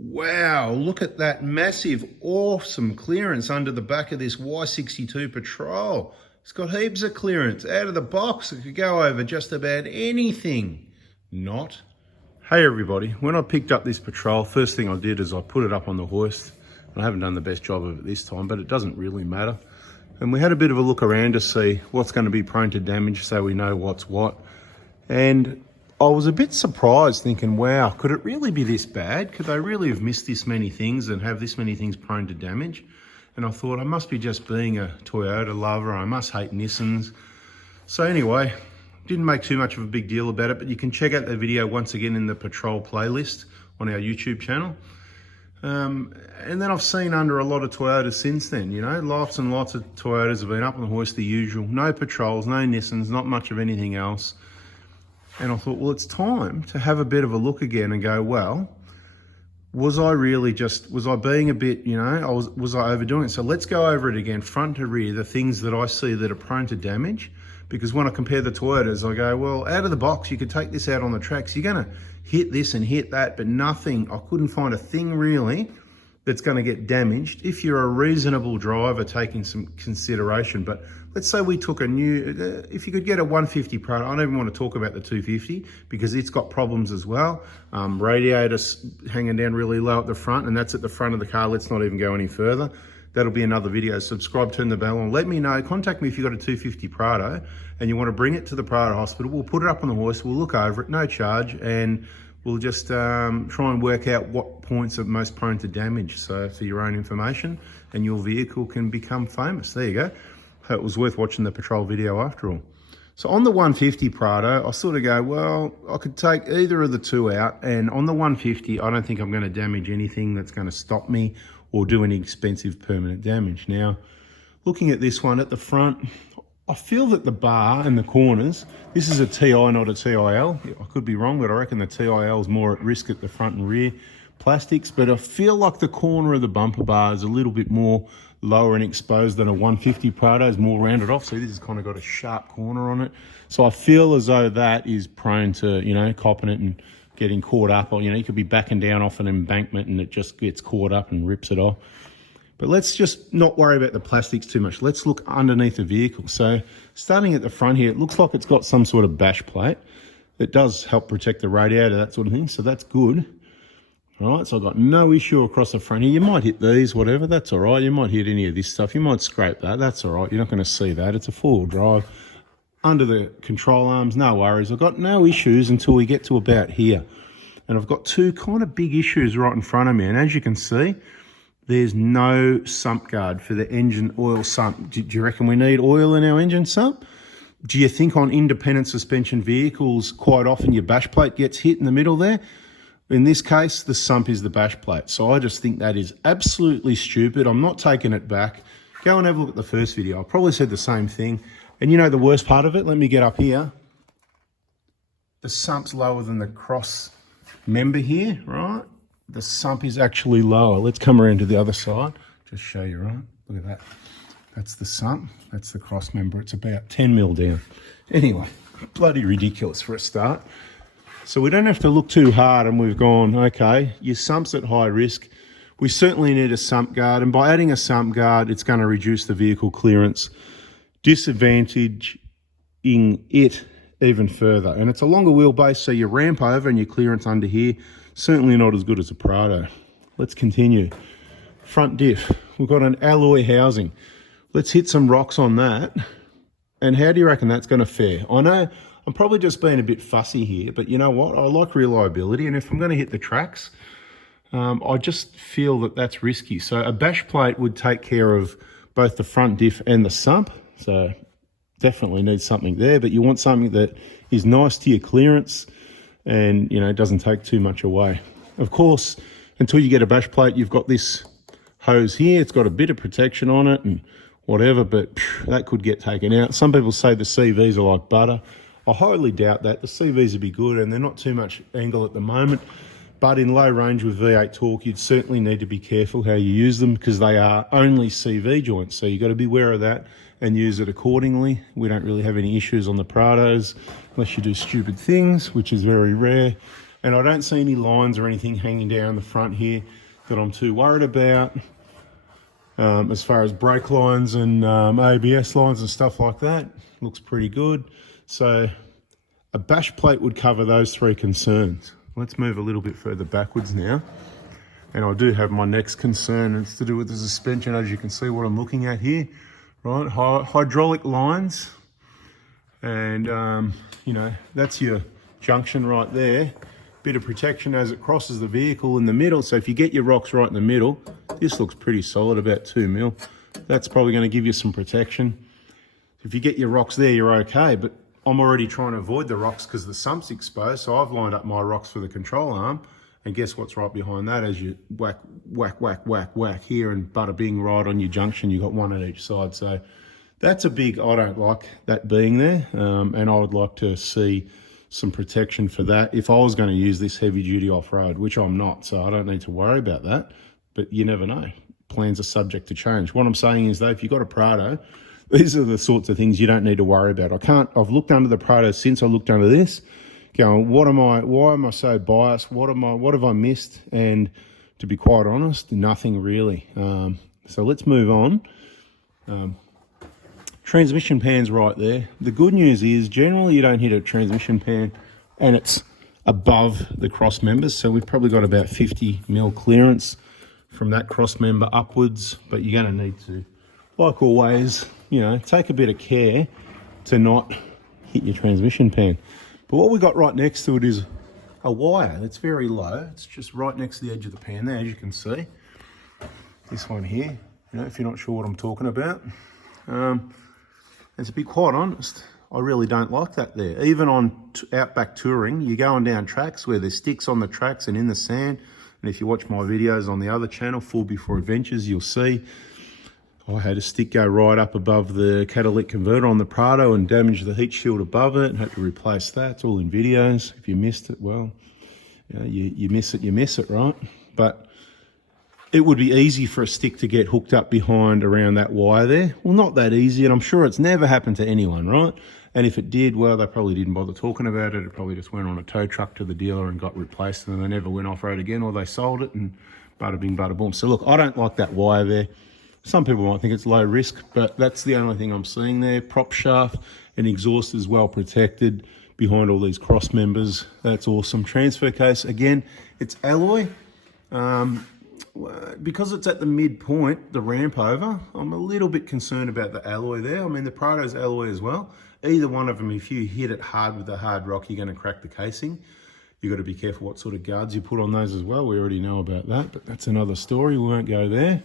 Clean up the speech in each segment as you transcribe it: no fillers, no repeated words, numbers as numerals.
Wow, look at that massive, awesome clearance under the back of this Y62 Patrol. It's got heaps of clearance. Out of the box, it could go over just about anything. Not. Hey everybody, when I picked up this Patrol, first thing I did is I put it up on the hoist. I haven't done the best job of it this time, but it doesn't really matter. And we had a bit of a look around to see what's going to be prone to damage so we know what's what. And I was a bit surprised thinking, wow, could it really be this bad? Could they really have missed this many things and have this many things prone to damage? And I thought I must be just being a Toyota lover. I must hate Nissans. So anyway, didn't make too much of a big deal about it, but you can check out the video once again in the Patrol playlist on our YouTube channel. And then I've seen under a lot of Toyotas since then, you know, lots and lots of Toyotas have been up on the hoist, the usual. No Patrols, no Nissans, not much of anything else. And I thought, well, it's time to have a bit of a look again and go, well, was I being a bit, you know, was I overdoing it? So let's go over it again, front to rear, the things that I see that are prone to damage. Because when I compare the Toyotas, I go, well, out of the box, you could take this out on the tracks. You're going to hit this and hit that, but nothing, I couldn't find a thing really that's going to get damaged if you're a reasonable driver taking some consideration. But let's say we took a new, if you could get a 150 Pro, I don't even want to talk about the 250 because it's got problems as well. Radiators hanging down really low at the front, and that's at the front of the car. Let's not even go any further. That'll be another video. Subscribe, turn the bell on. Let me know. Contact me if you've got a 250 Prado and you want to bring it to the Prado Hospital. We'll put it up on the hoist. We'll look over it, no charge, and we'll just try and work out what points are most prone to damage. So for your own information, and your vehicle can become famous. There you go. It was worth watching the Patrol video after all. So on the 150 Prado, I sort of go, well, I could take either of the two out. And on the 150, I don't think I'm going to damage anything that's going to stop me or do any expensive permanent damage. Now, looking at this one at the front, I feel that the bar and the corners, this is a TI, not a TIL. I could be wrong, but I reckon the TIL is more at risk at the front and rear plastics. But I feel like the corner of the bumper bar is a little bit more lower and exposed than a 150 Prado, is more rounded off. See, this has kind of got a sharp corner on it. So I feel as though that is prone to, you know, copping it and getting caught up. Or, you know, you could be backing down off an embankment and it just gets caught up and rips it off. But let's just not worry about the plastics too much. Let's look underneath the vehicle. So starting at the front here, it looks like it's got some sort of bash plate. It does help protect the radiator, that sort of thing. So that's good. All right, so I've got no issue across the front here. You might hit these, whatever, that's all right. You might hit any of this stuff. You might scrape that, that's all right. You're not going to see that. It's a four-wheel drive. Under the control arms, no worries. I've got no issues until we get to about here. And I've got two kind of big issues right in front of me. And as you can see, there's no sump guard for the engine oil sump. Do you reckon we need oil in our engine sump? Do you think on independent suspension vehicles, quite often your bash plate gets hit in the middle there? In this case, the sump is the bash plate. So I just think that is absolutely stupid. I'm not taking it back. Go and have a look at the first video. I probably said the same thing. And you know the worst part of it? Let me get up here. The sump's lower than the cross member here, right? The sump is actually lower. Let's come around to the other side. Just show you, right? Look at that. That's the sump. That's the cross member. It's about 10 mil down. Anyway, bloody ridiculous for a start. So we don't have to look too hard, and we've gone, okay, your sump's at high risk. We certainly need a sump guard, and by adding a sump guard, it's going to reduce the vehicle clearance, disadvantaging it even further. And it's a longer wheelbase, so your ramp over and your clearance under here, certainly not as good as a Prado. Let's continue. Front diff, we've got an alloy housing. Let's hit some rocks on that. And how do you reckon that's going to fare? I know I'm probably just being a bit fussy here, but you know what? I like reliability, and if I'm going to hit the tracks, I just feel that that's risky. So a bash plate would take care of both the front diff and the sump, so definitely need something there, but you want something that is nice to your clearance and, you know, doesn't take too much away. Of course, until you get a bash plate, you've got this hose here. It's got a bit of protection on it and whatever, but that could get taken out. Some people say the CVs are like butter. I highly doubt that. The CVs would be good, and they're not too much angle at the moment. But in low range with V8 torque, you'd certainly need to be careful how you use them because they are only CV joints. So you've got to be aware of that and use it accordingly. We don't really have any issues on the Prados unless you do stupid things, which is very rare. And I don't see any lines or anything hanging down the front here that I'm too worried about. As far as brake lines and ABS lines and stuff like that, looks pretty good. So a bash plate would cover those three concerns. Let's move a little bit further backwards now. And I do have my next concern, and it's to do with the suspension, as you can see what I'm looking at here, right? Hydraulic lines, and you know, that's your junction right there. Bit of protection as it crosses the vehicle in the middle. So if you get your rocks right in the middle, this looks pretty solid, about 2 mil. That's probably going to give you some protection. If you get your rocks there, you're okay, but I'm already trying to avoid the rocks because the sump's exposed, so I've lined up my rocks for the control arm, and guess what's right behind that? As you whack, whack, whack, whack, whack here, and bada bing, right on your junction, you got one on each side. So that's a big, I don't like that being there, and I would like to see some protection for that if I was going to use this heavy duty off-road, which I'm not, so I don't need to worry about that, but you never know. Plans are subject to change. What I'm saying is though, if you've got a Prado, these are the sorts of things you don't need to worry about. I've looked under the Prado since I looked under this, going, why am I so biased? What have I missed? And to be quite honest, nothing really. So let's move on. Transmission pan's right there. The good news is generally you don't hit a transmission pan and it's above the cross members. So we've probably got about 50 mil clearance from that cross member upwards, but you're going to need to, like always, you know, take a bit of care to not hit your transmission pan. But what we got right next to it is a wire that's very low. It's just right next to the edge of the pan there, as you can see. This one here, you know, if you're not sure what I'm talking about. And to be quite honest, I really don't like that there. Even on outback touring, you're going down tracks where there's sticks on the tracks and in the sand. And if you watch my videos on the other channel, Full Before Adventures, you'll see I had a stick go right up above the catalytic converter on the Prado and damage the heat shield above it and had to replace that. It's all in videos. If you missed it, well, you know, you miss it, you miss it, right? But it would be easy for a stick to get hooked up behind around that wire there. Well, not that easy, and I'm sure it's never happened to anyone, right? And if it did, well, they probably didn't bother talking about it. It probably just went on a tow truck to the dealer and got replaced, and then they never went off-road again, or they sold it and bada bing, bada boom. So look, I don't like that wire there. Some people might think it's low risk, but that's the only thing I'm seeing there. Prop shaft and exhaust is well protected behind all these cross members. That's awesome. Transfer case, again, it's alloy. Because it's at the midpoint, the ramp over, I'm a little bit concerned about the alloy there. I mean, the Prado's alloy as well. Either one of them, if you hit it hard with a hard rock, you're going to crack the casing. You've got to be careful what sort of guards you put on those as well. We already know about that, but that's another story. We won't go there.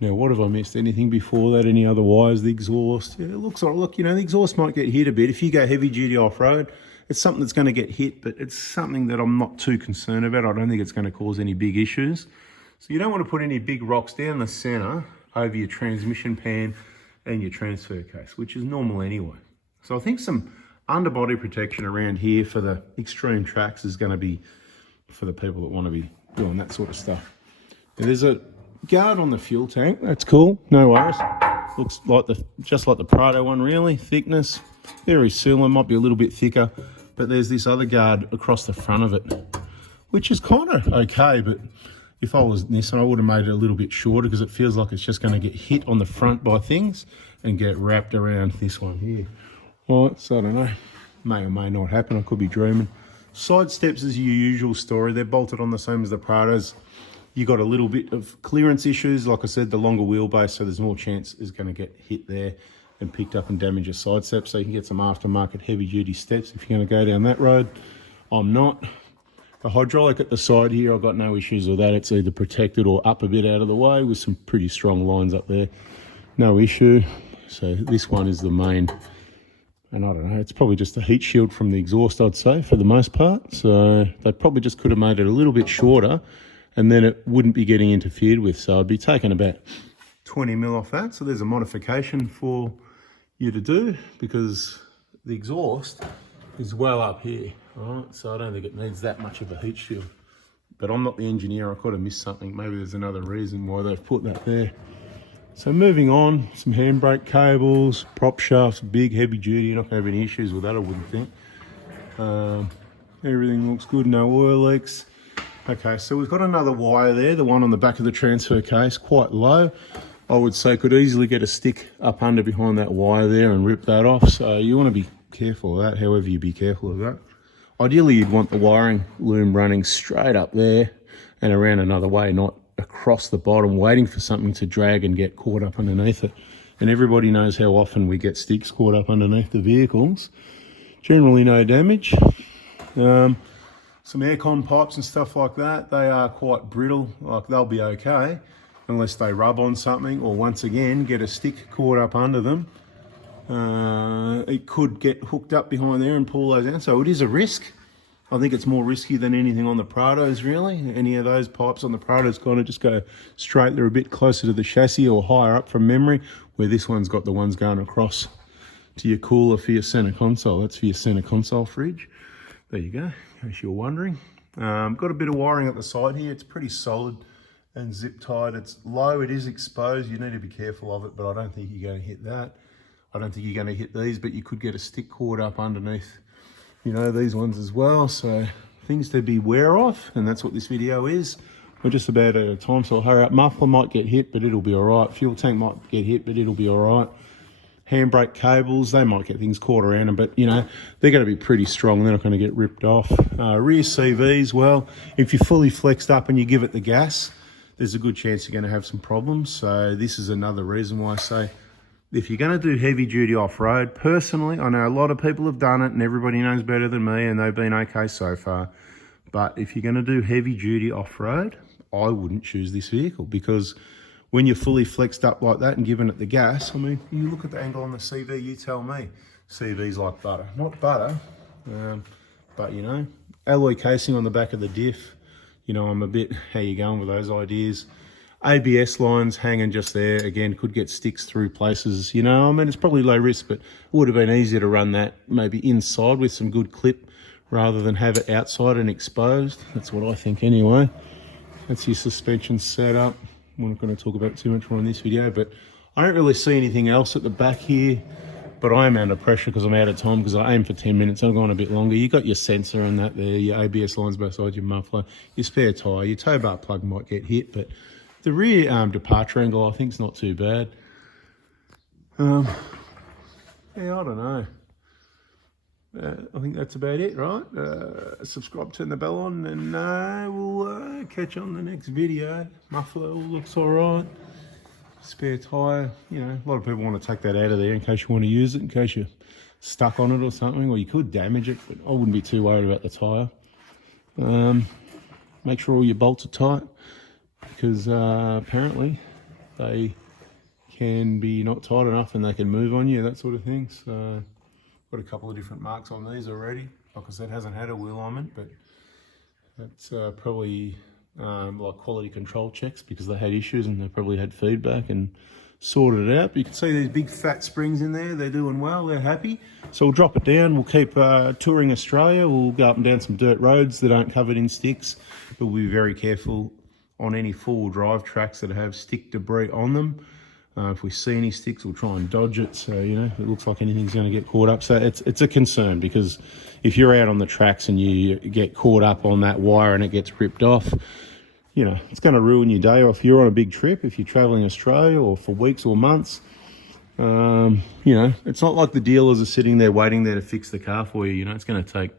Now, what have I missed? Anything before that? Any other wires? The exhaust? Yeah, it looks like, look, you know, the exhaust might get hit a bit. If you go heavy duty off-road, it's something that's going to get hit, but it's something that I'm not too concerned about. I don't think it's going to cause any big issues. So you don't want to put any big rocks down the center over your transmission pan and your transfer case, which is normal anyway. So I think some underbody protection around here for the extreme tracks is going to be for the people that want to be doing that sort of stuff. Now, there's a guard on the fuel tank. That's cool. No worries. Looks like just like the Prado one, really. Thickness, very similar. Might be a little bit thicker, but there's this other guard across the front of it, which is kind of okay, but if I was Nissan, I would have made it a little bit shorter because it feels like it's just going to get hit on the front by things and get wrapped around this one here. All right, so I don't know. May or may not happen. I could be dreaming. Side steps is your usual story. They're bolted on the same as the Prados. You got a little bit of clearance issues. Like I said, the longer wheelbase, so there's more chance it's going to get hit there and picked up and damage your side steps. So you can get some aftermarket heavy-duty steps if you're going to go down that road. I'm not. The hydraulic at the side here, I've got no issues with that. It's either protected or up a bit out of the way with some pretty strong lines up there. No issue. So this one is the main, and I don't know, it's probably just a heat shield from the exhaust, I'd say, for the most part. So they probably just could have made it a little bit shorter and then it wouldn't be getting interfered with. So I'd be taking about 20 mil off that. So there's a modification for you to do because the exhaust is well up here. Right, so I don't think it needs that much of a heat shield. But I'm not the engineer, I could have missed something. Maybe there's another reason why they've put that there. So moving on, some handbrake cables, prop shafts, big heavy duty. You're not going to have any issues with that, I wouldn't think. Everything looks good, no oil leaks. Okay, so we've got another wire there, the one on the back of the transfer case, quite low. I would say could easily get a stick up under behind that wire there and rip that off. So you want to be careful of that, however you be careful of that. Ideally, you'd want the wiring loom running straight up there and around another way, not across the bottom, waiting for something to drag and get caught up underneath it. And everybody knows how often we get sticks caught up underneath the vehicles. Generally no damage. Some aircon pipes and stuff like that, they are quite brittle, like they'll be okay, unless they rub on something or once again get a stick caught up under them. It could get hooked up behind there and pull those out, so it is a risk. I think it's more risky than anything on the Prados really. Any of those pipes on the Prados kind of just go straight, they're a bit closer to the chassis or higher up from memory, where this one's got the ones going across to your cooler for your center console. That's for your center console fridge. There you go, in case you're wondering. Got a bit of wiring at the side here. It's pretty solid and zip tied. It's low, it is exposed. You need to be careful of it, but I don't think you're going to hit that. I don't think you're going to hit these, but you could get a stick caught up underneath, you know, these ones as well. So things to beware of, and that's what this video is. We're just about out of time, so I'll hurry up. Muffler might get hit, but it'll be all right. Fuel tank might get hit, but it'll be all right. Handbrake cables, they might get things caught around them, but you know, they're going to be pretty strong. They're not going to get ripped off. Rear CVs, well, if you're fully flexed up and you give it the gas, there's a good chance you're going to have some problems. So this is another reason why I say, if you're going to do heavy duty off-road, personally, I know a lot of people have done it and everybody knows better than me and they've been okay so far. But if you're going to do heavy duty off-road, I wouldn't choose this vehicle, because when you're fully flexed up like that and giving it the gas, I mean, you look at the angle on the CV, you tell me. CV's like butter. Not butter, but you know, alloy casing on the back of the diff. You know, I'm a bit, how you going with those ideas? ABS lines hanging just there, again, could get sticks through places, you know. I mean, it's probably low risk, but it would have been easier to run that maybe inside with some good clip rather than have it outside and exposed. That's what I think anyway. That's your suspension setup. I'm not going to talk about too much more in this video, but I don't really see anything else at the back here. But I am under pressure because I'm out of time, because I aim for 10 minutes. I'm going a bit longer. You got your sensor and that there, your ABS lines beside your muffler, your spare tyre, your tow bar plug might get hit, but the rear departure angle I think is not too bad. Yeah, I don't know. I think that's about it, right? Subscribe, turn the bell on, and we'll catch you on the next video. Muffler looks all right. Spare tyre, you know, a lot of people want to take that out of there in case you want to use it, in case you're stuck on it or something, or you could damage it, but I wouldn't be too worried about the tyre. Make sure all your bolts are tight, because apparently they can be not tight enough and they can move on you, that sort of thing. So got a couple of different marks on these already. Like I said, hasn't had a wheel alignment, but that's probably like quality control checks, because they had issues and they probably had feedback and sorted it out. But you can see these big fat springs in there, they're doing well, they're happy. So we'll drop it down, we'll keep touring Australia, we'll go up and down some dirt roads that aren't covered in sticks, but we'll be very careful on any four-wheel drive tracks that have stick debris on them. If we see any sticks, we'll try and dodge it. So, you know, it looks like anything's going to get caught up. So it's a concern, because if you're out on the tracks and you get caught up on that wire and it gets ripped off, you know, it's going to ruin your day. Or if you're on a big trip, if you're traveling Australia or for weeks or months, you know, it's not like the dealers are sitting there waiting there to fix the car for you. You know, it's going to take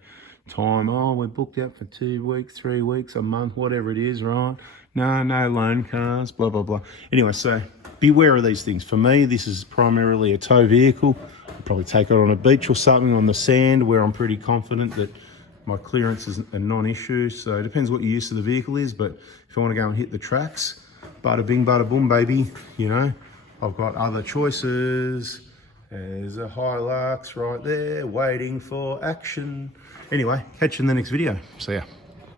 time. Oh, we're booked out for 2 weeks, 3 weeks, a month, whatever it is, right? No loan cars, blah, blah, blah. Anyway, so beware of these things. For me, this is primarily a tow vehicle. I'll probably take it on a beach or something on the sand where I'm pretty confident that my clearance is a non-issue. So it depends what your use of the vehicle is, but if I want to go and hit the tracks, bada bing, bada boom, baby, you know, I've got other choices. There's a Hilux right there waiting for action. Anyway, catch you in the next video. See ya.